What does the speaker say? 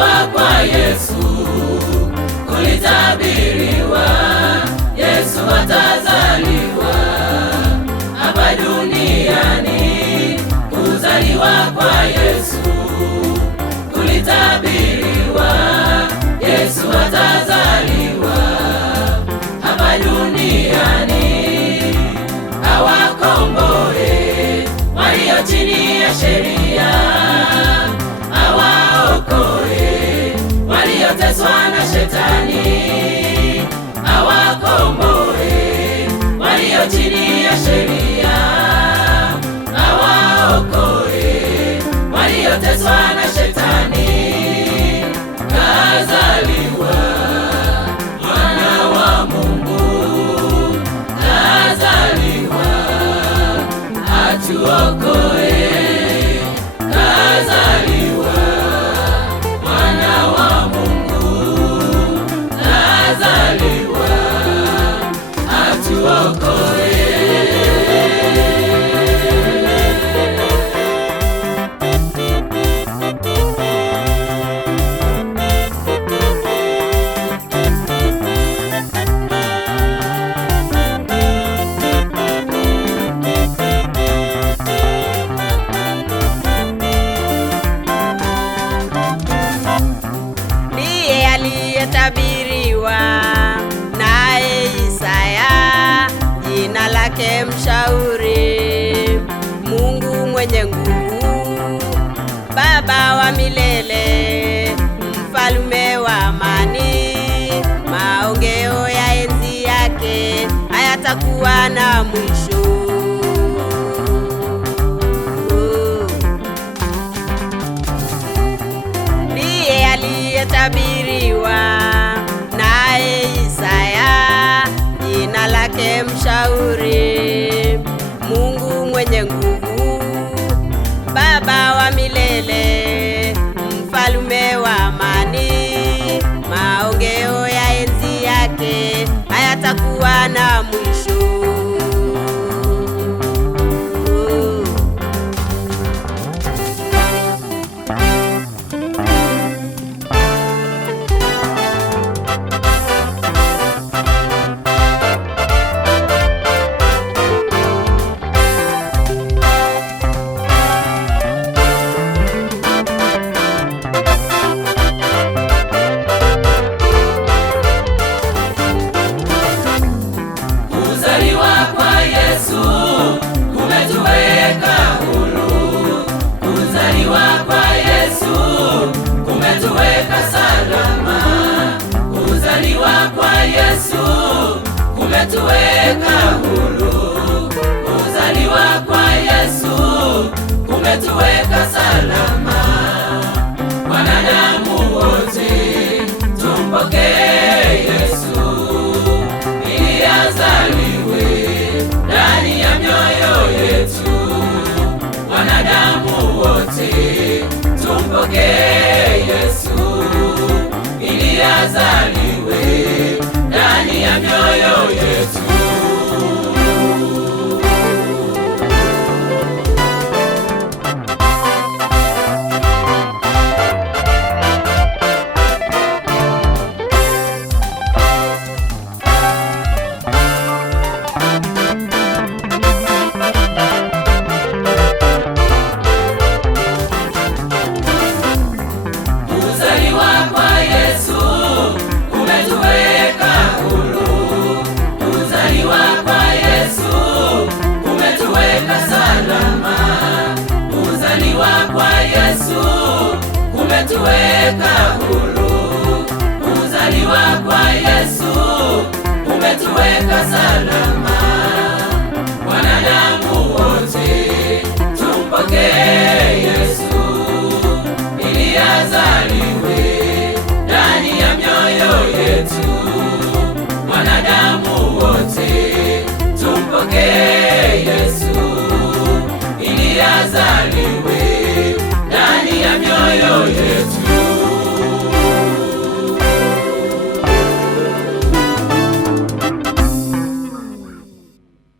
Kuzaliwa kwa Yesu kulitabiriwa, Yesu atazaliwa hapa duniani. Kuzaliwa kwa Yesu kulitabiriwa, Yesu atazaliwa hapa duniani. Awakomboe walio chini ya sheria, awaokoe walioteswa na Shetani, awakomboe walio chini ya sheria, awaokoe walioteswa na Shetani. Kazaliwa Mwana wa Mungu, kazaliwa atuokoe. Kazaliwa Mwana wa Mungu, kazaliwa atuokoe. Aliyetabiriwa naye Isaya, jina lake Mshauri, Mungu mwenye nguvu, Baba wa milele, Mfalme wa amani. Maongeo ya enzi yake hayatakuwa na mwisho. Ndiye aliyetabiriwa naye Isaya, jina lake Mshauri, Mungu mwenye nguvu, Baba wa milele, Mfalme wa amani. Maongeo ya enzi yake hayatakuwa na mwisho. Kuzaliwa kwa Yesu kumetuweka huru. Kuzaliwa kwa Yesu kumetuweka salama. Kuzaliwa kwa Yesu kumetuweka huru. Kuzaliwa kwa Yesu kumetuweka salama. Wanadamu wote tumpokee Yesu ili azaliwe ndani ya mioyo yetu. Wanadamu wote tumpokee Yesu ili azaliwe ndani ya mioyo yetu. Kuzaliwa kwa Yesu kumetuweka huru. Kuzaliwa kwa Yesu kumetuweka salama. Kuzaliwa kwa Yesu kumetuweka huru. Kuzaliwa kwa Yesu kumetuweka salama.